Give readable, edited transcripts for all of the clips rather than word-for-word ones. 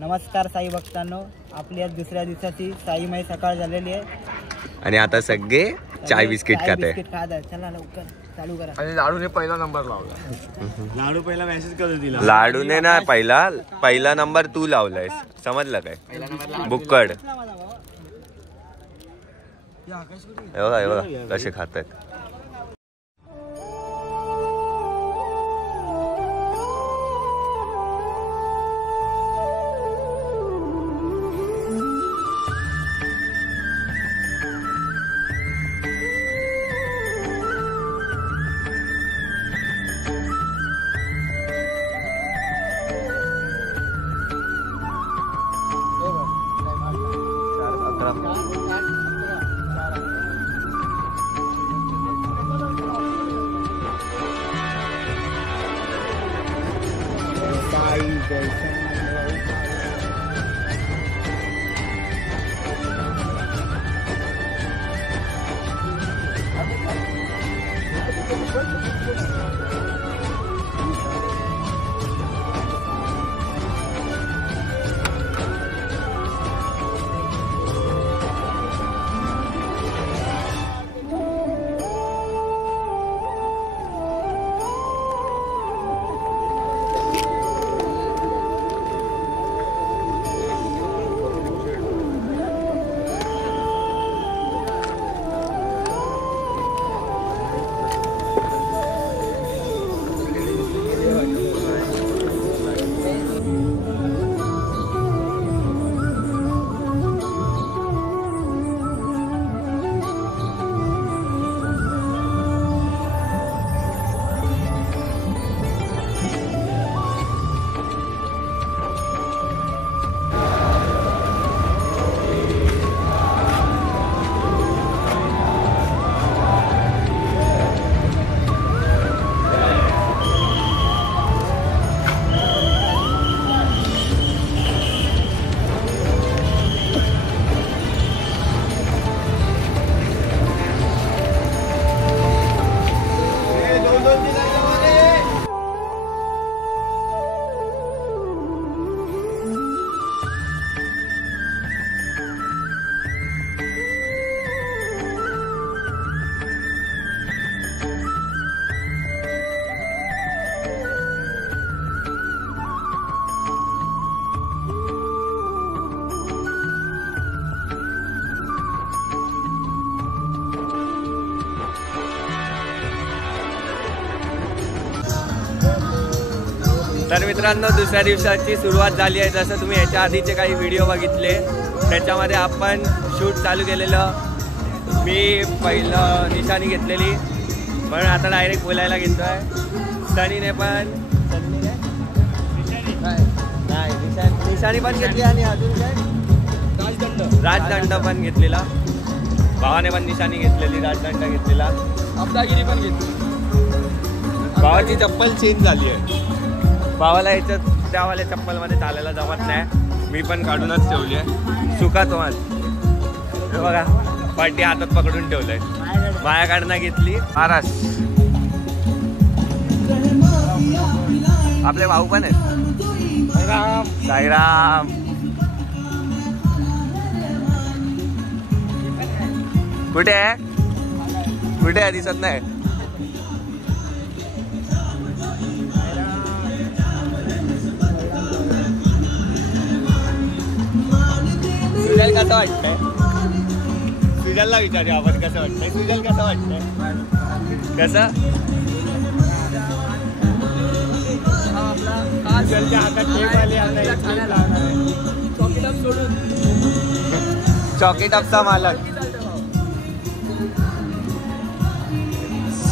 नमस्कार साई भक्तांनो, आपली आज दुसऱ्या दिवसाची साईमय सकाळ झालेली आहे आणि आता सगळे चाय बिस्किट खात आहे. चला लवकर चालू करा. आणि लाडूने पहिला नंबर लावला. लाडू पहिला मेसेज करून दिला. लाडूने ना पहिला नंबर तू लावलायस, समजलं काय? बुक्कड बघा कसे खात आहेत. तर मित्रांनो, दुसऱ्या दिवसाची सुरुवात झाली आहे. जसं तुम्ही याच्या आधीचे काही व्हिडिओ बघितले त्याच्यामध्ये आपण शूट चालू केलेलं. मी पहिलं निशाणी घेतलेली, पण आता डायरेक्ट बोलायला घेतोय. सनीने पण निशाणी पण घेतली आणि अजून काय राजदंड पण घेतलेला. भावाने पण निशाणी घेतलेली, राजदंड घेतलेला, अब्दागिरी पण घेतली. भावाची चप्पल चेंज झाली आहे. भावाला याच्यात त्यावाल्या चप्पलमध्ये चालायला जमत नाही, मी पण काढूनच ठेवली आहे. चुकातो आज हे बघा, पाठी हातात पकडून ठेवलंय. माझ्याकडनं घेतली महाराज. आपले भाऊ पण आहेत. साईराम कुठे आहे? कुठे आहे? दिसत नाही. सुजल कसं वाटतंय? सुजलला विचारूया आपण कसं वाटतंय. सुजल कसं वाटतंय? कसं? सुजलच्या हातात टेप आली. चॉकीटॉपचा मालक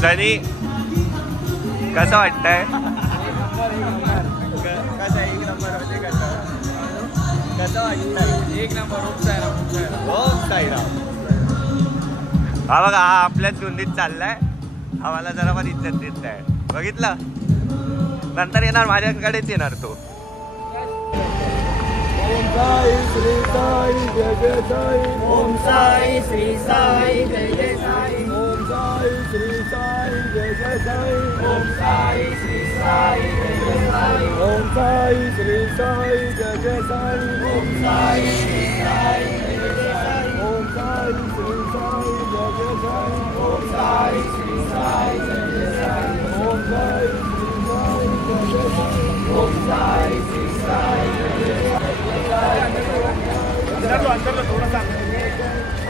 सनी, कसं वाटतंय? कसं एक नंबर होते? कसं वाटतंय? एक नंबर. ओम साईराम. हा बघा, हा आपल्याच धुंदीत चाललाय. आम्हाला जरा पण इज्जत देत नाही. बघितलं, नंतर येणार माझ्याकडेच येणार तो. ओम साई श्री साई जय जय साई. ओम साई श्री साई जय जय साई. ओम साई श्री साई जय जय साई ओम साई श्री साई जय जय साई ओम साई श्री साई जय जय साई ओम साई श्री साई जय जय साई ओम साई श्री साई जय जय साई ओम साई श्री साई जय जय साई ओम साई श्री साई जय जय साई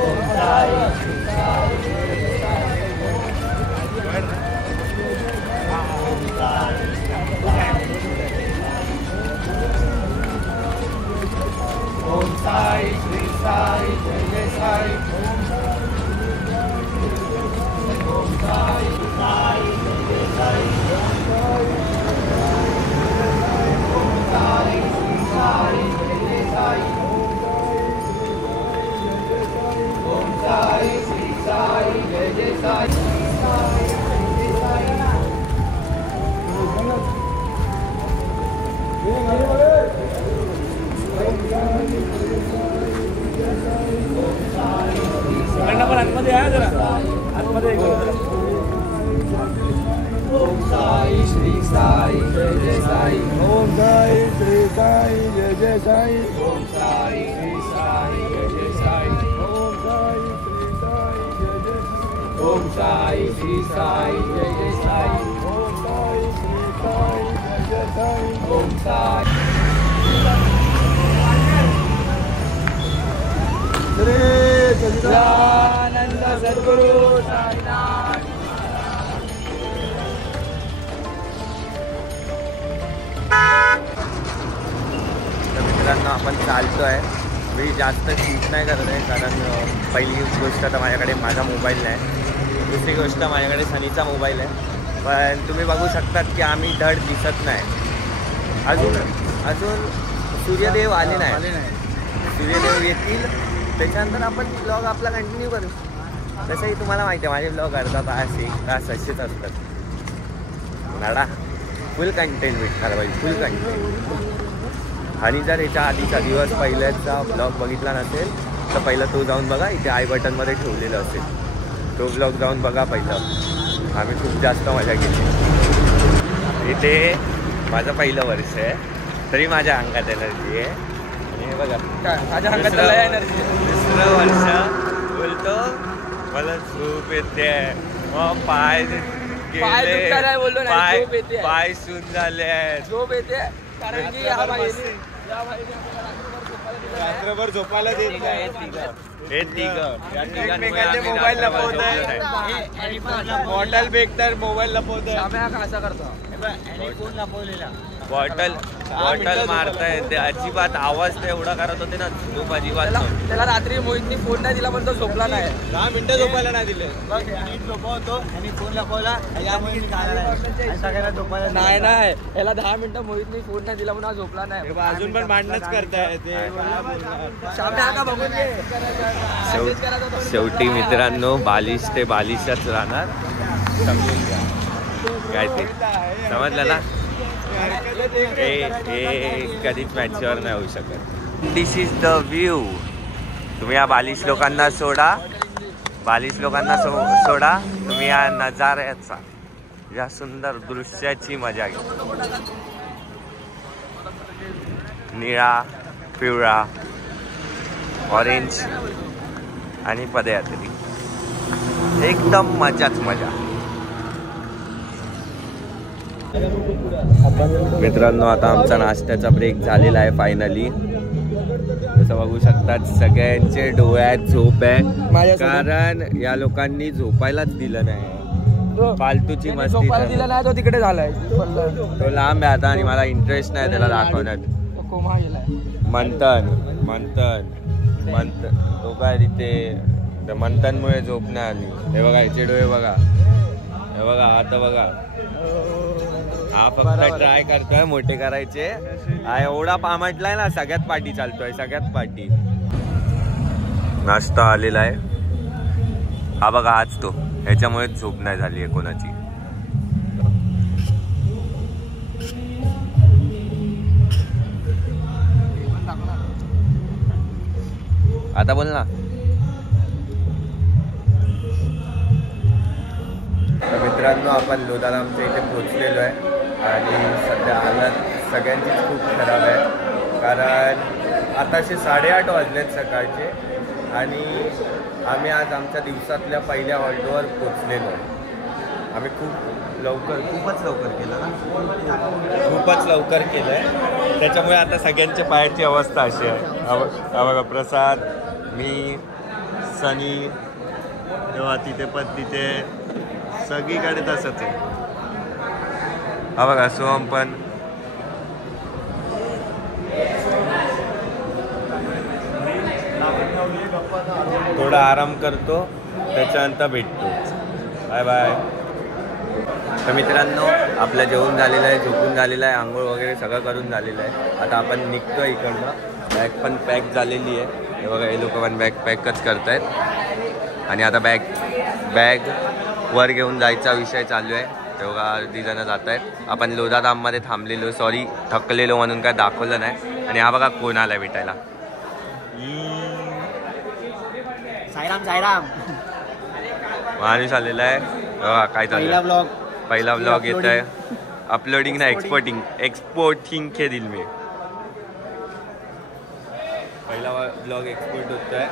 ओम साई श्री साई जय जय ओम साई श्री साई जय जय साई ओम साई साई जय जय साई ओम साई श्री साई जय जय साई ओम साई श्री साई जय जय साई आतमध्ये आहे जरा आतमध्ये ओम साई श्री साई जय जय साई ओम साई श्री साई जय जय साई ओम साई श्री साई जय जय साई ओम साई श्री साई जय जय साई ओम साई श्री साई जय जय साई ओम साई श्री साई जय जय साई ओम साई श्री सच्चिदानंद सद्गुरु साईनाथ मित्रांनो आपण चालतोय. मी जास्त शूट नाही करत आहे कारण पहिली गोष्ट तर माझ्याकडे माझा मोबाईल नाही, दुसरी गोष्ट माझ्याकडे सनीचा मोबाईल आहे. पण तुम्ही बघू शकतात की आम्ही धड दिसत नाही अजून सूर्यदेव आले नाही. सूर्यदेव येतील त्याच्यानंतर आपण ब्लॉग आपला कंटिन्यू करू. तसंही तुम्हाला माहिती आहे माझे ब्लॉग अर्धा तास एक तास असेच असतात. नाडा फुल कंटेंट भेटणार पाहिजे, फुल कंटेंट. आणि जर याच्या आधीचा दिवस पहिल्याचा ब्लॉग बघितला नसेल तर पहिला तो जाऊन बघा, इथे आय बटनमध्ये ठेवलेलं असेल. तो ब्लॉग जाऊन बघा पहिलं. आम्ही खूप जास्त मजा केली. इथे माझं पहिलं वर्ष आहे तरी माझ्या अंगात एनर्जी आहे. आणि हे बघा माझ्या अंगात एनर्जी. दुसरं वर्ष बोलतो मला झोप येते, मग पाय पाय सून झाले, झोप येते कारण की रात्रभर झोपायला देत हे तिघं मोबाईल लपवत, बॉटल बेकतर मोबाईल लपवत. असं करतो फोन लपवलेला, बॉटल मारताय ते अजिबात आवाज ते एवढा करत होते ना, झोप अजिबात. त्याला रात्री मोहितनी फोन नाही दिला पण तो झोपला नाही. 10 मिनिटं झोपायला नाही दिले. झोपवतो आणि फोन लपवला सगळ्यांना झोपायला नाही. याला 10 मिनिटं मोहितनी फोन नाही दिला म्हणून झोपला नाही. अजून पण भांडणच करताय ते. शेवटी मित्रांनो बालिश ते बालिशच राहणार, समजून घ्या. काय ते समजलं ना. कधीच मॅचवर नाही होऊ शकत. दिस इज द व्ह्यू. तुम्ही या बालिश लोकांना सोडा, तुम्ही या नजाऱ्याचा, या सुंदर दृश्याची मजा घ्या. निळा, पिवळा, ऑरेंज आणि पदयात्री, एकदम मजाच मजा. मित्रांनो आता आमचा नाश्त्याचा ब्रेक झालेला आहे फायनली. जसं बघू शकतात सगळ्यांचे डोळ्यात झोप आहे कारण या लोकांनी झोपायलाच दिलं नाही. फालतूची मस्ती दिला नाही, तो तिकडे झालाय, तो लांब आहे आता आणि मला इंटरेस्ट नाही त्याला दाखवण्यात. मंथन तो काय तिथे मंथनमुळे झोप नाही आली. हे बघा याचे डोळे बघा, हे बघा आता बघा. हा फक्त ट्राय करतोय मोठे करायचे. हा एवढा पामटलाय ना, सगळ्यात पाठी चालतोय, सगळ्यात पाठी. नाश्ता आलेला आहे हा बघा, आज तो ह्याच्यामुळे झोप नाही झाली आहे कोणाची. आता बोल ना. मित्रांनो, आपण लोधारामच्या इथे पोचलेलो आहे आणि सध्या हालत सगळ्यांचीच खूप खराब आहे, कारण आताचे 8:30 वाजलेत सकाळचे आणि आम्ही आज आमच्या दिवसातल्या पहिल्या हॉल्टवर पोचलेलो आहे. आम्ही खूपच लवकर केलं ना, खूपच लवकर केलं आहे. त्याच्यामुळे आता सगळ्यांच्या पायाची अवस्था अशी आहे. हा बघा, प्रसाद, मी, सनी, तेव्हा तिथे सगळीकडे तसंच आहे. हा बघा, सोहम पण. थोडा आराम करतो, त्याच्यानंतर भेटतो. Bye bye. तर मित्रांनो, आपलं जेवण झालेलं आहे, झोपून झालेलं आहे, आंघोळ वगैरे सगळं करून झालेलं आहे. आता आपण निघतो इकडनं. बॅग पण पॅक झालेली आहे. हे बघा, हे लोक पण बॅग पॅकच करत आहेत आणि आता बॅग वर घेऊन जायचा विषय चालू आहे. ते बघा, अर्धी जणं जात आहेत. आपण लोधाधाममध्ये थांबलेलो, सॉरी थकलेलो म्हणून काय दाखवलं नाही. आणि हा बघा कोण आलाय भेटायला. साईराम माणूस आलेला आहे. बघा काय चालू, पहिला ब्लॉग येत आहे. अपलोडिंग ना एक्सपोर्टिंग के दिल में पहिला ब्लॉग एक्सपोर्ट होत आहे.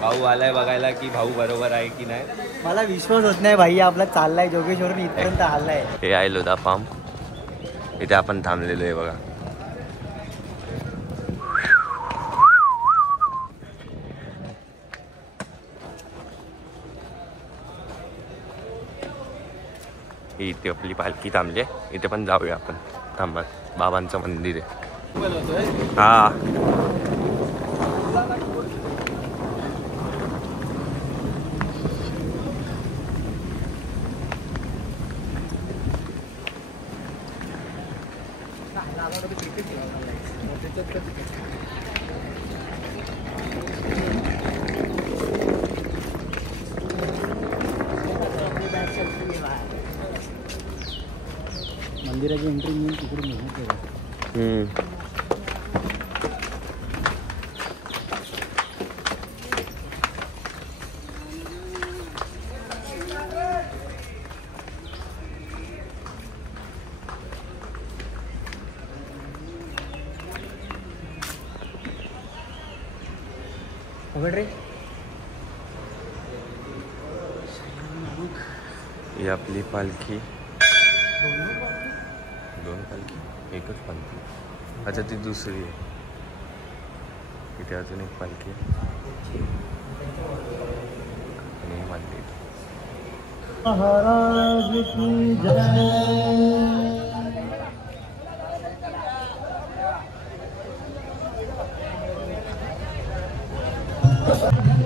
भाऊ आलाय बघायला की भाऊ बरोबर आहे की नाही. मला विश्वास होत नाही भाई, आपला चाललाय जोगेश्वरून इथपर्यंत आलाय. हे आहे लोधा फार्म, इथे आपण थांबलेलो आहे बघा. इथे आपली पालखी थांबली आहे. इथे पण जाऊया आपण. थांबा, बाबांचं मंदिर आहे. हा, मंदिराची एंट्री मी तिकडून रे. ही आपली पालखी. दोन पालखी, एकच पालखी. अच्छा, ती दुसरी आहे. इथे अजून एक पालखी आहे आणि मंदिर. महाराज की जय.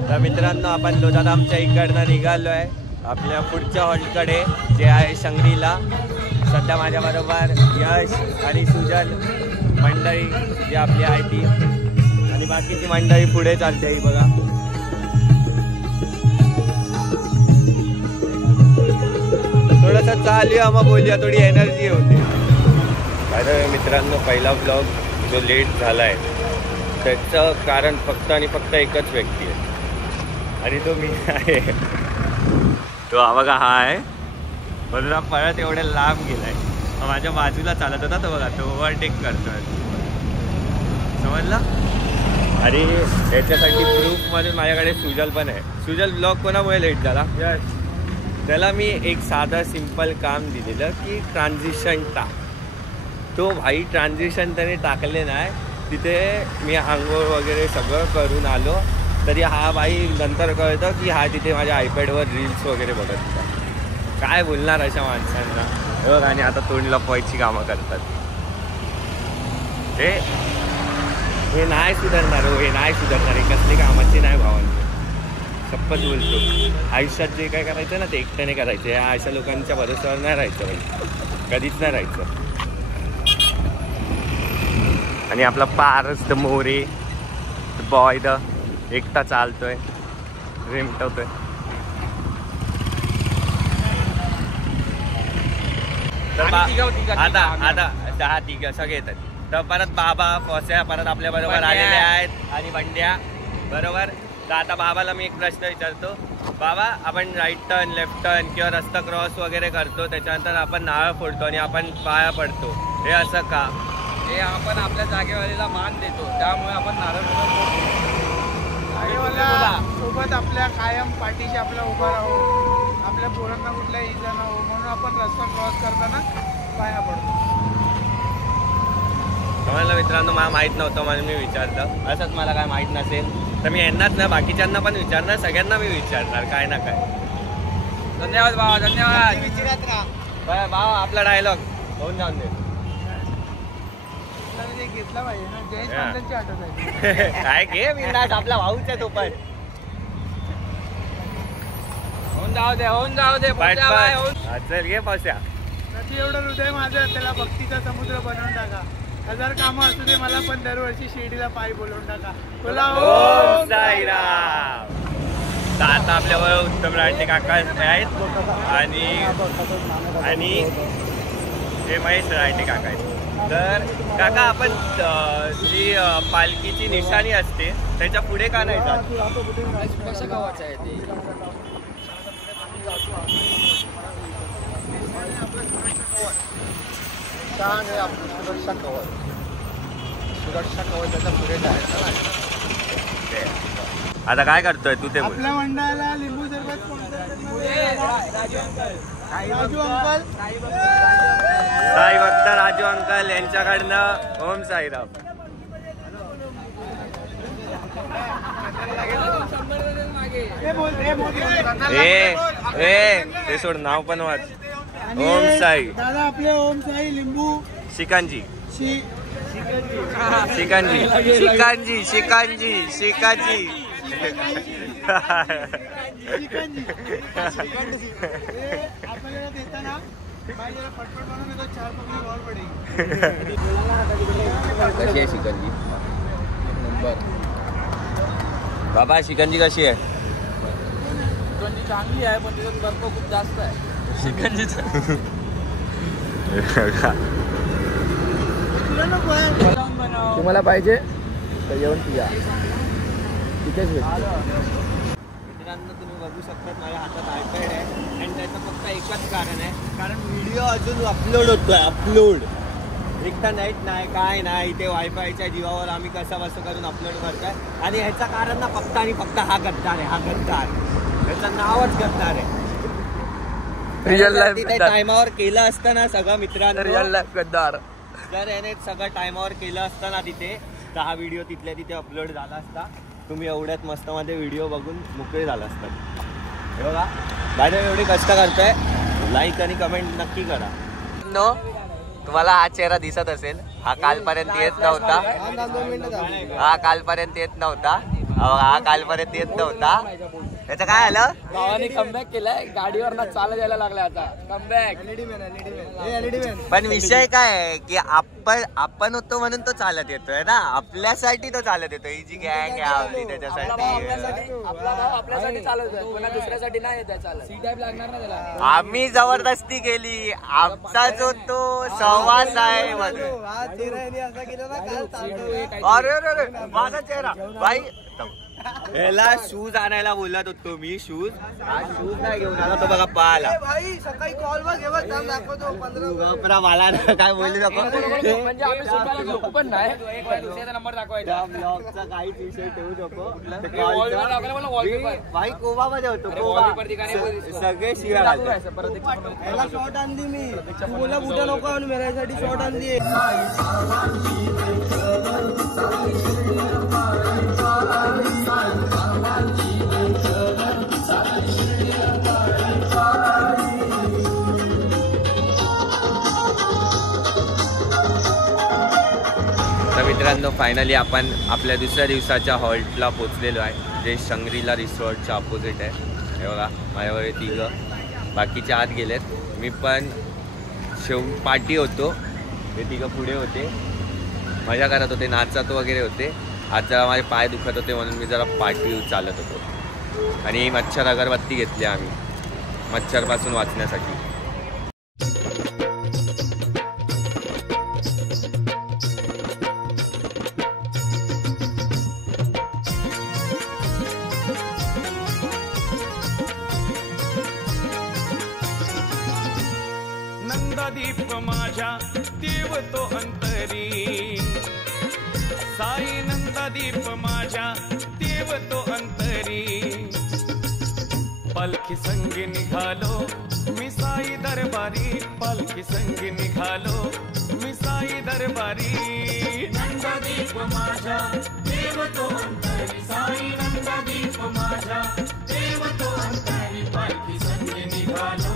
तर मित्रांनो, आपण लोधाधामच्या इकडनं निघालो आहे आपल्या पुढच्या हॉलकडे, जे आहे शंगरीला. सध्या माझ्याबरोबर यश आणि सुजल मंडळी, जी आपली आहे ती, आणि बाकीची मंडळी पुढे चालते. ही बघा, थोडंसं चालूया, मग बोलूया, थोडी एनर्जी होते. काय मित्रांनो, पहिला ब्लॉग जो लेट झाला आहे त्याचं कारण फक्त आणि फक्त एकच व्यक्ती आहे आणि तो मी आहे. तो हा बघा, हा आहे. म्हणून हा परत एवढ्या लांब गेलाय. माझ्या बाजूला चालत होता तो बघा, तो ओव्हरटेक करतोय. समजला. आणि याच्यासाठी प्रूफ म्हणून माझ्याकडे सुजल पण आहे. सुजल ब्लॉग कोणामुळे लेट झाला? त्याला मी एक साधं सिंपल काम दिलेलं की ट्रान्झिशन टाक. तो भाई ट्रान्झिशन त्याने टाकले नाही. तिथे मी आंघोळ वगैरे सगळं करून आलो तरी हा भाई नंतर कळतं की हा तिथे माझ्या आयपॅडवर रील्स वगैरे बघत होता. काय बोलणार अशा माणसांना बघ. आणि आता तोंड लपवायची कामं करतात. हे नाही सुधारणार हो, हे नाही सुधारणार. हे कसले कामाचे नाही भावांचे, शपथ बोलतो. आयुष्यात जे काय करायचं ना ते एकट्याने करायचं. या अशा लोकांच्या भरोश्यावर नाही राहायचं भाई, कधीच नाही राहायचं. आणि आपला Paras the More boy the एकटा चालतोय, रेमटवतोय. आता तिघ सगळे येतात. तर परत बाबा फॉस्या परत आपल्या बरोबर आलेले आहेत आणि बंड्या बरोबर. तर आता बाबाला मी एक प्रश्न विचारतो बाबा आपण राईट टर्न लेफ्ट टर्न किंवा रस्ता क्रॉस वगैरे करतो त्याच्यानंतर आपण नारळ फोडतो आणि आपण पाया पडतो हे असं का? हे आपण आपल्या जागेवालीला मान देतो त्यामुळे आपण नारळ सोबत आपल्या कायम पाठीशी आपला उभा राहू आपल्या पोरांना कुठल्या इजा न हो म्हणून आपण रस्ता क्रॉस करताना पाया पडतो. तुम्हाला मित्रांनो मला माहीत नव्हतं म्हणून मी विचारलं. असंच मला काय माहीत नसेल तर मी यांनाच ना बाकीच्यांना पण विचारणार सगळ्यांना मी विचारणार काय ना काय. धन्यवाद भावा धन्यवाद. विचारत राहा. भावा आपला डायलॉग होऊन जाऊन दे. घेतला पाहिजे ना जयेश पाटलांची आठवत आहे. काय घे मी आपला भाऊच आहे तो पण. होऊन जाऊ दे चल घे पावस्या. नदी एवढं हृदय माझं त्याला भक्तीचा समुद्र बनवून टाका. 1000 कामं असू दे मला पण दरवर्षी शिर्डीला पायी बोलवून टाका. बोला ओम साईराम. तर आता आपल्यावर उत्तम राठे काका आहेत आणि हे महेश राठे काका आहेत. तर काका आपण जी पालखीची निशाणी असते त्याच्या पुढे का नाही जात? कशा गावाचं आहे ते? छान आहे आपलं सुरक्षा कवच. सुरक्षा कवचाच्या पुढे जायचं. आता काय करतोय तू ते बोल. आपल्या मंडळाला लिंबू सरबत राजू अंकल साई भक्त राजू अंकल यांच्याकडनं ओम साईराम. ते सोड नाव पण वाच. ओम साई. दादा आपले ओम साई लिंबू शिकांजी शिकांजी आपल्याला देताना पटपट बनवून येतो 4 पगडी बॉल पडेल. कशी आहे शिकंजी? बाबा शिकंजी कशी आहे? शिकंजी चांगली आहे पण तिथं बर्फ खूप जास्त आहे. शिकंजीचं तुम्हाला पाहिजे तर येऊन पिया. तिथेच मित्रांनो तुम्ही बघू शकतात माझ्या हातात आयपॅड आहे आणि त्याचं फक्त एकच कारण आहे कारण व्हिडिओ अजून अपलोड होतोय. अपलोड एकटा नेट नाही काय नाही ते वायफायच्या जीवावर आम्ही कसं करून अपलोड करतोय आणि ह्याचं कारण ना फक्त आणि फक्त हा गद्दार आहे. हा गद्दार ह्याचं नावच गद्दार आहे. टायमावर केलं असतं ना सगळं मित्रांनो गद्दार जर याने सगळं टायमावर केलं असतं ना तिथे तर हा व्हिडिओ तिथल्या तिथे अपलोड झाला असता. तुम्ही एवढ्यात मस्त मध्ये व्हिडिओ बघून मोकळे झाला असतात. हे बघा बाय एवढे कष्ट करताय लाईक आणि कमेंट नक्की करा. नो तुम्हाला हा चेहरा दिसत असेल. हा कालपर्यंत येत नव्हता. हा कालपर्यंत येत नव्हता. त्याचं काय आलं? भावाने कमबॅक केलाय. गाडीवर ना चालत यायला लागला आता. कमबॅक. पण विषय काय आहे की आपण होतो म्हणून तो चालत येतोय ना. आपल्यासाठी तो चालत येतोय. ही जी गँग आहे त्याच्यासाठी. आपला भाव आपल्यासाठी चालत आहे. कोणा दुसऱ्यासाठी नाही येत चालत. सी टाईप लागणार ना त्याला. आम्ही जबरदस्ती केली. आमचा जो तो सहवास आहे अरे माझा चेहरा भाई. याला शूज आणायला बोलत होतो मी. शूज नाही घेऊन आला तो बघा पाहाला. सकाळी कॉल वर दाखवतो 15 मला काय बोलले नको म्हणजे आम्ही स्वतःला झोपू पण नाही. दुसऱ्याचा नंबर दाखवायचा. ब्लॉगचा काहीच विषय ठेवू नको. भाई कोबामध्ये होतो. सगळे शिवाय याला शॉर्ट आणली मी. तू बोला कुठे नको आणि मेऱ्यासाठी शॉर्ट आणली. तर मित्रांनो फायनली आपण आपल्या दुसऱ्या दिवसाच्या हॉल्टला पोचलेलो आहे जे शंग्रीला रिसॉर्टच्या अपोजिट आहे. हे बघा माझ्यावर 3 बाकीचे आत गेलेत. मी पण पार्टी होतो. ते 3 पुढे होते मजा करत होते नाचत वगैरे होते. आज जरा माझे पाय दुखत होते म्हणून मी जरा पार्टी चालत होतो. आणि मच्छर अगरबत्ती घेतली आम्ही मच्छरपासून वाचण्यासाठी. माझ्या देव तो अंतरी. पालखी संगी निघालो मी साई दरबारी, पालखी संगी निघालो मी साई दरबारी. नंददीप माझ्या देव तो अंतरी, साई नंददीप माझ्या देव तो अंतरी. पालखी संगी निघालो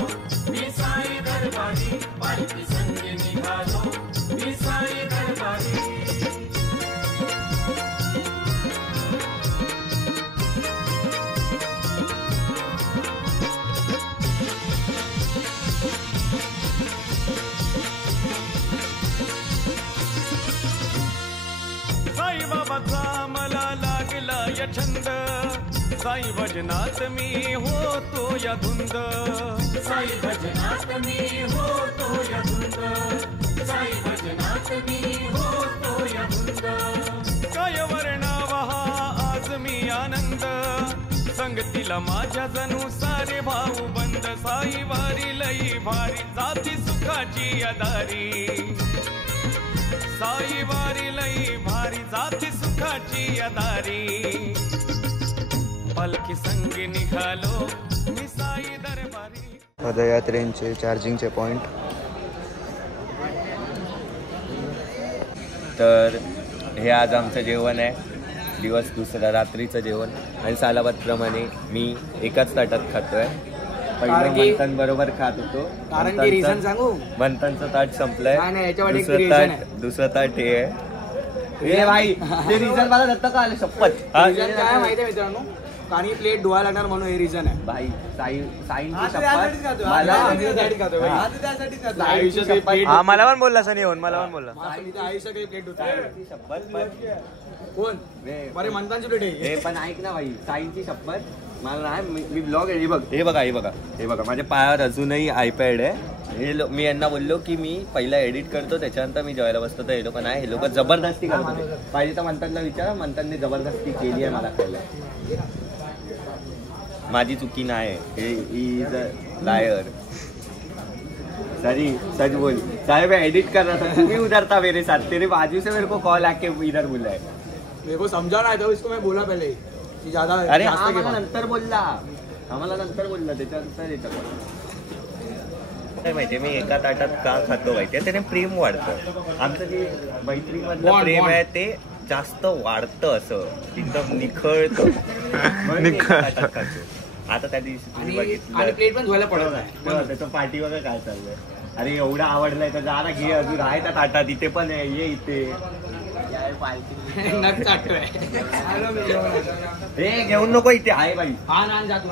मी साई दरबारी, पालखी संगी निघालो मी साई दरबारी. साईबाबाचा मला लागला या छंद, साई भजनात मी होतो या धुंद. साई भजनात मी होतो या धुंद, साई भजनात मी होतो या धुंद. काय वर्णावा आज मी आनंद, संगतीला माझ्या जणू सारे भाऊ बंद. साई वारी लई भारी जाती सुखाची अदारी, साई वारी लई भारी जाती सुखाची अदारी. पालखी संगी निघालो मी साई दरबारी. पदयात्रेंचे चार्जिंगचे पॉइंट. तर हे आज आमचं जेवण आहे, दिवस दुसरा रात्रीचं जेवण. आणि सालाबादप्रमाणे मी एकाच ताटात खातोय. पहिलं मंथन बरोबर खात होतो, कारण की रिझन सांगू, मंथनचं ताट संपलंय. दुसरं ताट हे आहे. ए भाई ते रिझन मला दत्त का आलं शपथ. रिझन काय माहिती आहे मित्रांनो, कारण ही प्लेट धुवायला लागणार म्हणून हे रिझन आहे. भाई साईंची शपथ. मला पण बोलला सनी येऊन, मला पण बोलला आयुष्य काही प्लेट कोण बरे मंथनची प्लेट आहे. हे पण ऐक ना भाई, साईंची शपथ मला नाही. मी ब्लॉग हे बघा माझ्या पायावर अजूनही आयपॅड आहे. मी यांना बोललो की मी पहिला एडिट करतो, त्याच्यानंतर मी जेवायला बसतो. तर हे लोक नाही, हे लोक जबरदस्ती करतात. पाहिजे तर मंथनला विचारा, मंथनने जबरदस्ती केली आहे मला खायला. माझी चुकी नाही, हे इज अ लायर. सॉरी सच बोल साहेब, एडिट कर रहा था, तुम्ही उधर मेरे साथ, तेरे बाजू से मेरे को कॉल आके इधर बोला है. मेरे को समझाना है तो इसको मैं बोला पहले की ज्यादा. अरे आम्हाला नंतर बोलला, त्याच्यानंतर येतं. काय माहितीये मी एका ताटात का खातो माहितीये, त्याने प्रेम वाढतं. आमचं जे मैत्रीमधलं प्रेम आहे ते जास्त वाढतं, असं एकदम निखळतं. आता त्या दिवशी तुम्ही बघितलं प्लेट पण धुवायला पडत आहे, त्याचं पाठी वगैरे काय चाललंय. अरे एवढं आवडलंय तर जा ना, घे अजून आहे त्या ताटात. इथे पण आहे, ये इथे. हे घेऊन नको, इथे आहे बाई. हा ना जातो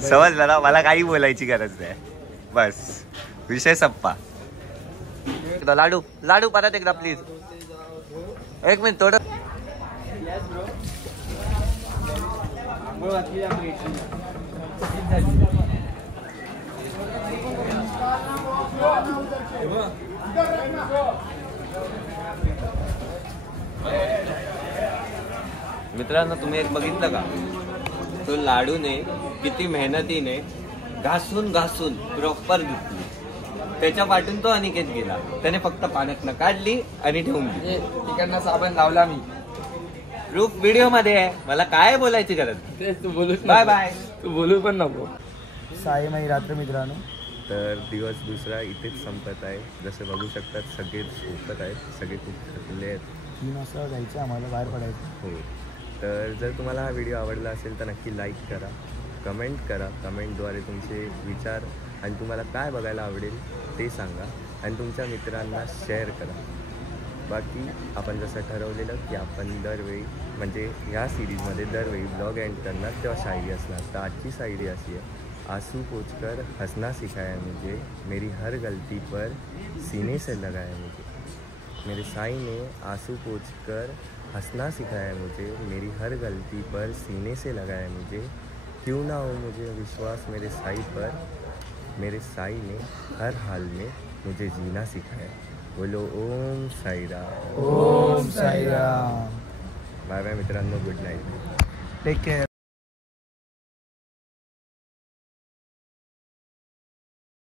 समजलं ना, मला काही बोलायची गरज नाही, बस विषय संपा. लाडू लाडू परत एकदा प्लीज. एक मिनिट थोडं. मित्रांनो तुम्ही एक बघितलं का, तो लाडूने किती मेहनतीने घासून घासून प्रॉपर धुतली. त्याच्या पाठून तो अनिकेत गेला, त्याने फक्त पाण्यातनं काढली आणि ठेवून दिली. तिकडनं साबण लावला मी. प्रूफ व्हिडिओ मध्ये आहे, मला काय बोलायची गरज. तू बोलू, बाय बाय. तू बोलू पण नको. साईमाई रात्र मित्रांनो. तर दिवस दुसरा इथेच संपत आहे. जसे बघू शकतात सगळे झोपत आहेत, सगळे खूप थकले आहेत. 3 वाजता जायचं आम्हाला, बाहेर पडायचं. हो, तर जर तुम्हाला हा व्हिडिओ आवडला असेल तर नक्की लाईक करा, कमेंट करा. कमेंटद्वारे तुमचे विचार आणि तुम्हाला काय बघायला आवडेल ते सांगा आणि तुमच्या मित्रांना शेअर करा. बाकी आपण जसं ठरवलेलं की आपण दरवेळी म्हणजे ह्या सिरीजमध्ये दरवेळी ब्लॉग एंड करणार तेव्हा शायरी असणार. तर आजची शायरी अशी आहे. आंसू पोंछकर हंसना सिखाया मुझे, मेरी हर गलती पर सीने से लगाया मुझे. मेरे साई ने आंसू पोंछकर हंसना सिखाया मुझे, मेरी हर गलती पर सीने से लगाया मुझे. क्यों ना हो मुझे विश्वास मेरे साई पर, मेरे साई ने हर हाल में मुझे जीना सिखाया. बोलो ओम साई राम. ओम साई राम. बाय बाय मित्रांनो, गुड नाईट, टेक केअर.